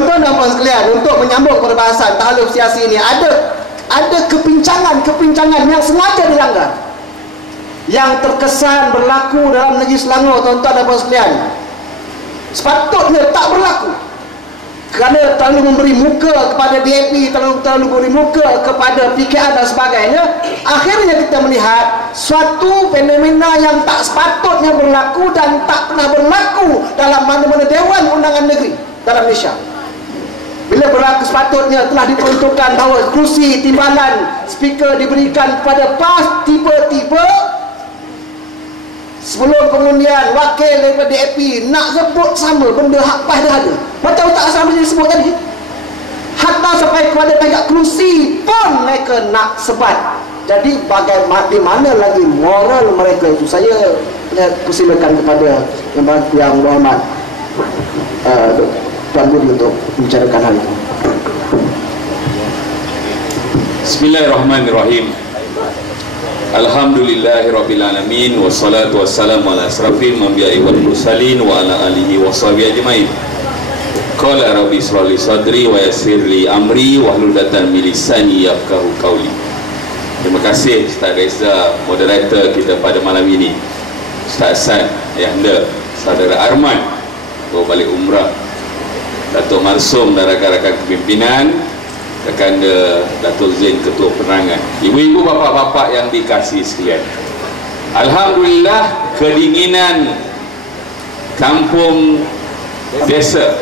Tuan-tuan dan puan sekalian, untuk menyambung perbahasan tahaluf siasi ini, ada kepincangan yang sengaja dilanggar, yang terkesan berlaku dalam Negeri Selangor, tuan-tuan dan puan sekalian. Sepatutnya tak berlaku, kerana terlalu memberi muka kepada DAP, terlalu memberi muka kepada PKR dan sebagainya. Akhirnya kita melihat suatu fenomena yang tak sepatutnya berlaku dan tak pernah berlaku dalam mana-mana Dewan Undangan Negeri dalam Malaysia. Bila berlaku, sepatutnya telah diperuntukkan bahawa kerusi timbalan speaker diberikan kepada PAS. Tiba-tiba sebelum pengundian, wakil daripada DAP nak sebut sama benda hak PAS dah ada. Macam tak sama dia sebut tadi. Hatta sampai kepada pihak kerusi pun mereka nak sebat. Jadi bagaimana, di mana lagi moral mereka itu? Saya persilakan kepada yang berhormat Tuan Budi untuk membicarakan hal itu. Bismillahirrahmanirrahim. Alhamdulillahirrabbilalamin. Wassalatu wassalamu ala asrafil anbiya'i wal mursalin wa ala alihi wa sahbihi ajma'in. Qala rabbi ishrah li sadri wa yassir li amri wahlul 'uqdatam min lisani yafqahu qawli. Terima kasih Ustaz Reza, moderator kita pada malam ini. Ustaz Hasan, Ayahanda, Saudara Arman, baru balik umrah, Datuk Marsum dan rakan-rakan kepimpinan, Kakanda Datuk Zain Ketua Penerangan, ibu-ibu, bapa-bapa yang dikasihi sekalian. Alhamdulillah, kedinginan kampung Desa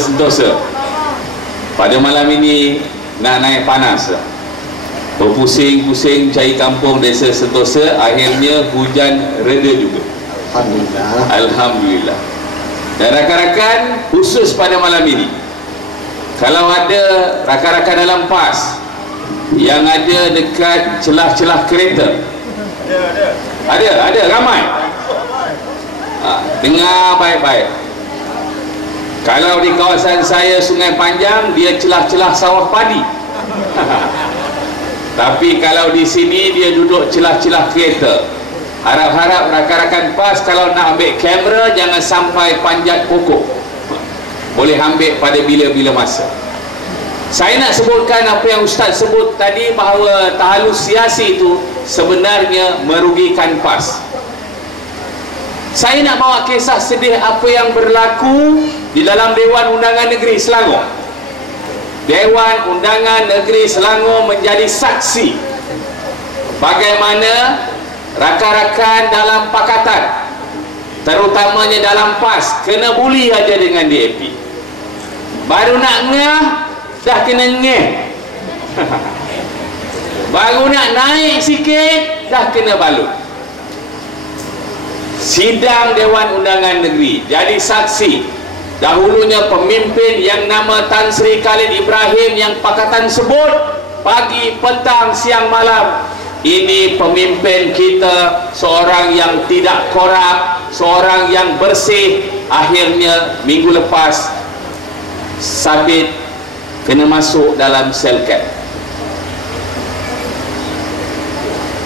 Sentosa pada malam ini nak naik panas. Berpusing-pusing cari kampung Desa Sentosa, akhirnya hujan reda juga. Alhamdulillah. Dan rakan-rakan, khusus pada malam ini, kalau ada rakan-rakan dalam PAS yang ada dekat celah-celah kereta, ada ramai, dengar baik-baik. Kalau di kawasan saya Sungai Panjang, dia celah-celah sawah padi. Tapi kalau di sini dia duduk celah-celah kereta. Harap-harap rakan-rakan PAS kalau nak ambil kamera jangan sampai panjat pokok. Boleh ambil pada bila-bila masa. Saya nak sebutkan apa yang Ustaz sebut tadi, bahawa tahalus siasi itu sebenarnya merugikan PAS. Saya nak bawa kisah sedih apa yang berlaku di dalam Dewan Undangan Negeri Selangor. Dewan Undangan Negeri Selangor menjadi saksi bagaimana rakan-rakan dalam pakatan, terutamanya dalam PAS, kena buli aja dengan DAP. Baru nak ngah, dah kena ngeh. Baru nak naik sikit, dah kena balut. Sidang Dewan Undangan Negeri jadi saksi. Dahulunya pemimpin yang nama Tan Sri Khalid Ibrahim yang pakatan sebut pagi, petang, siang, malam. Ini pemimpin kita, seorang yang tidak korup, seorang yang bersih. Akhirnya minggu lepas sabit kena masuk dalam selkat.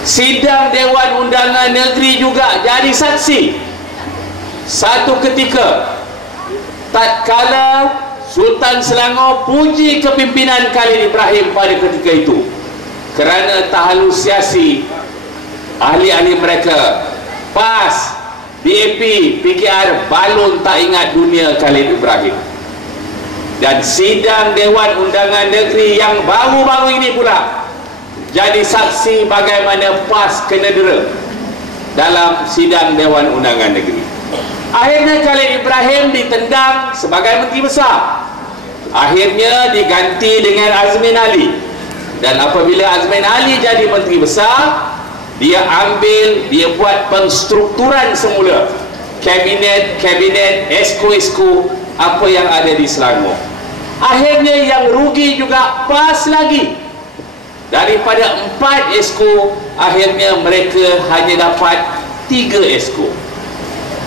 Sidang Dewan Undangan Negeri juga jadi saksi. Satu ketika tatkala Sultan Selangor puji kepimpinan Khalid Ibrahim pada ketika itu, kerana tahalus siasi ahli-ahli mereka, PAS, DAP, PKR balun tak ingat dunia Khalid Ibrahim. Dan sidang Dewan Undangan Negeri yang baru-baru ini pula jadi saksi bagaimana PAS kena dera dalam sidang Dewan Undangan Negeri. Akhirnya Khalid Ibrahim ditendang sebagai Menteri Besar, akhirnya diganti dengan Azmin Ali. Dan apabila Azmin Ali jadi Menteri Besar, dia buat penstrukturan semula kabinet, esko apa yang ada di Selangor. Akhirnya yang rugi juga PAS lagi. Daripada 4 esko, akhirnya mereka hanya dapat 3 esko.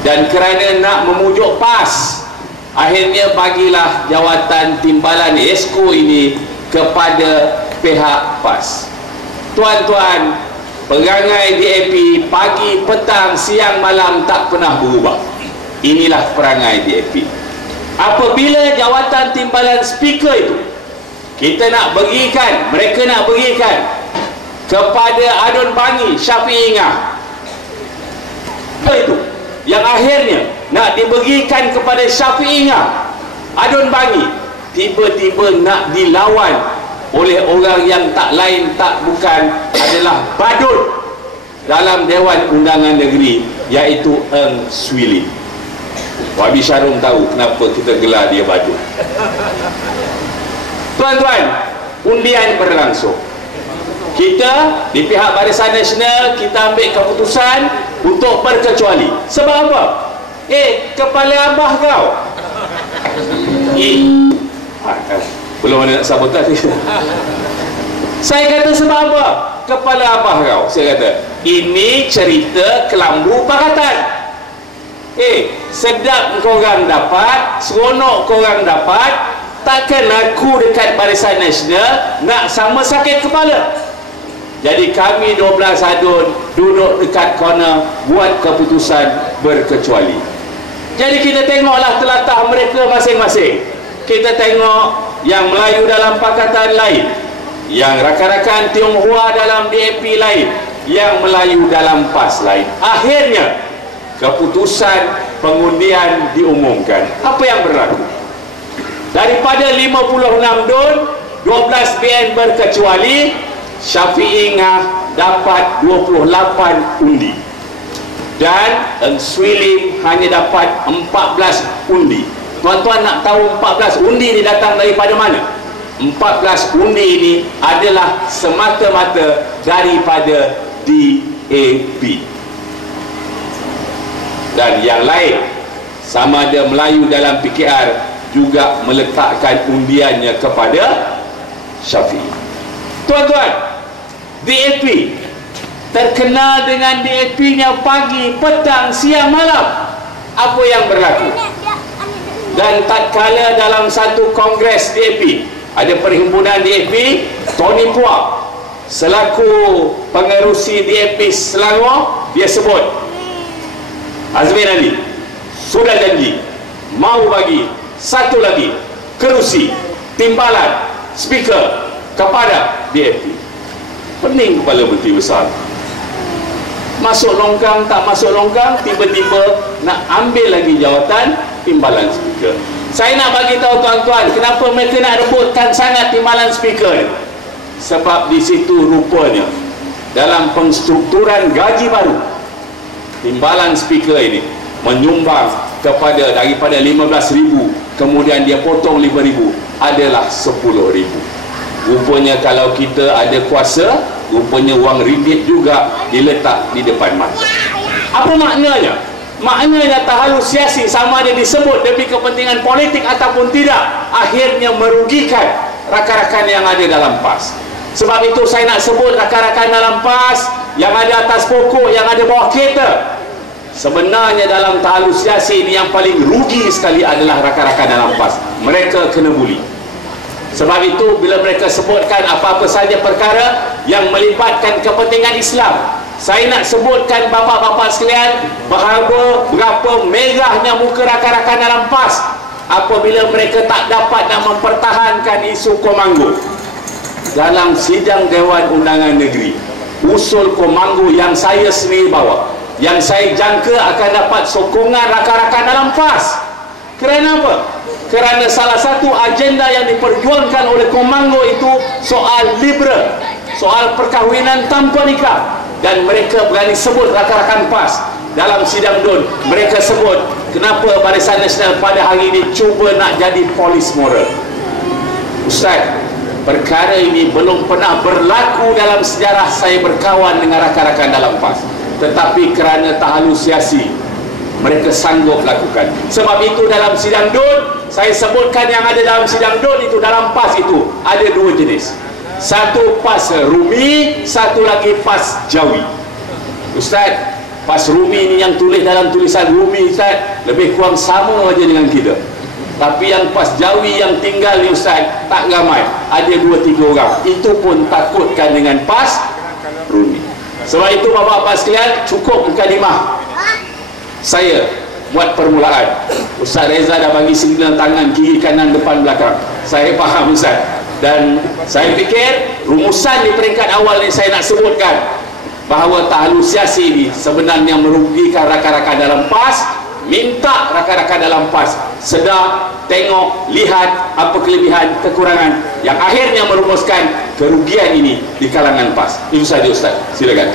Dan kerana nak memujuk PAS, akhirnya bagilah jawatan timbalan esko ini kepada pihak PAS. Tuan-tuan, perangai DAP pagi, petang, siang, malam tak pernah berubah. Inilah perangai DAP. apabila jawatan timbalan speaker itu kita nak berikan, mereka nak berikan kepada Adun Bangi Syafiee Ingah, itu yang akhirnya nak diberikan kepada Syafiee Ingah, Adun Bangi, tiba-tiba nak dilawan oleh orang yang tak lain tak bukan adalah badut dalam Dewan Undangan Negeri, iaitu Eng Swee Lim. Wabi Syarum tahu kenapa kita gelar dia badut. Tuan-tuan, undian berlangsung. Kita di pihak Barisan Nasional kita ambil keputusan untuk berkecuali. Sebab apa? Kepala abah kau. Belum ada nak sabotaj. Saya kata sebab apa? Kepala abah kau. Saya kata ini cerita kelambu pakatan. Sedap korang dapat, seronok korang dapat, takkan aku dekat Barisan Nasional nak sama sakit kepala. Jadi kami 12 adun duduk dekat corner buat keputusan berkecuali. Jadi kita tengoklah telatah mereka masing-masing. Kita tengok yang Melayu dalam Pakatan lain, yang rakan-rakan Tionghoa dalam DAP lain, yang Melayu dalam PAS lain. Akhirnya keputusan pengundian diumumkan. Apa yang berlaku? Daripada 56 DUN, 12 BN berkecuali, Syafiee Ingah dapat 28 undi dan Eng Swee Lim hanya dapat 14 undi. Tuan-tuan nak tahu 14 undi ini datang daripada mana? 14 undi ini adalah semata-mata daripada DAP. Dan yang lain, sama ada Melayu dalam PKR juga meletakkan undiannya kepada Syafiee. Tuan-tuan, DAP terkenal dengan DAP-nya pagi, petang, siang, malam. Apa yang berlaku? Dan tatkala dalam satu kongres DAP, ada perhimpunan DAP, Tony Puak selaku pengerusi DAP Selangor, dia sebut, Azmin Ali sudah janji mau bagi satu lagi kerusi timbalan speaker kepada DAP. Pening kepala Menteri Besar. Masuk longkang, tak masuk longkang, tiba-tiba nak ambil lagi jawatan timbalan speaker. Saya nak bagi tahu tuan-tuan, kenapa mereka nak rebutkan sangat timbalan speaker? Sebab di situ rupanya dalam penstrukturan gaji baru, timbalan speaker ini menyumbang kepada daripada 15,000, kemudian dia potong 5,000, adalah 10,000. Rupanya kalau kita ada kuasa, rupanya wang ringgit juga diletak di depan mata. Apa maknanya? Maknanya terhalusiasi, sama ada disebut demi kepentingan politik ataupun tidak, akhirnya merugikan rakan-rakan yang ada dalam PAS. Sebab itu saya nak sebut rakan-rakan dalam PAS yang ada atas pokok, yang ada bawah kereta. Sebenarnya dalam terhalusiasi ini yang paling rugi sekali adalah rakan-rakan dalam PAS. Mereka kena buli. Sebab itu bila mereka sebutkan apa-apa saja perkara yang melibatkan kepentingan Islam, saya nak sebutkan bapa-bapa sekalian bahawa berapa merahnya muka rakan-rakan dalam PAS apabila mereka tak dapat nak mempertahankan isu Komanggo dalam sidang Dewan Undangan Negeri. Usul Komanggo yang saya sendiri bawa, yang saya jangka akan dapat sokongan rakan-rakan dalam PAS. Kerana apa? Kerana salah satu agenda yang diperjuangkan oleh Komanggo itu soal liberal, soal perkahwinan tanpa nikah. Dan mereka berani sebut rakan-rakan PAS dalam sidang DUN, mereka sebut kenapa Barisan Nasional pada hari ini cuba nak jadi polis moral. Ustaz, perkara ini belum pernah berlaku dalam sejarah saya berkawan dengan rakan-rakan dalam PAS, tetapi kerana terhalusiasi mereka sanggup lakukan. Sebab itu dalam sidang DUN saya sebutkan yang ada dalam sidang DUN itu, dalam PAS itu ada dua jenis. Satu PAS Rumi, satu lagi PAS Jawi. Ustaz, PAS Rumi ini yang tulis dalam tulisan Rumi, Ustaz, lebih kurang sama aja dengan kita. Tapi yang PAS Jawi yang tinggal ni Ustaz, tak ramai, ada 2-3 orang. Itu pun takutkan dengan PAS Rumi. Sebab itu bapak-bapak sekalian, cukup mukadimah saya buat permulaan. Ustaz Reza dah bagi 9 tangan, kiri kanan depan belakang. Saya faham Ustaz, dan saya fikir rumusan di peringkat awal ni saya nak sebutkan bahawa tahlusiasi ini sebenarnya merugikan rakan-rakan dalam PAS. Minta rakan-rakan dalam PAS sedar, tengok, lihat apa kelebihan, kekurangan yang akhirnya merumuskan kerugian ini di kalangan PAS. Itu saja Ustaz, silakan.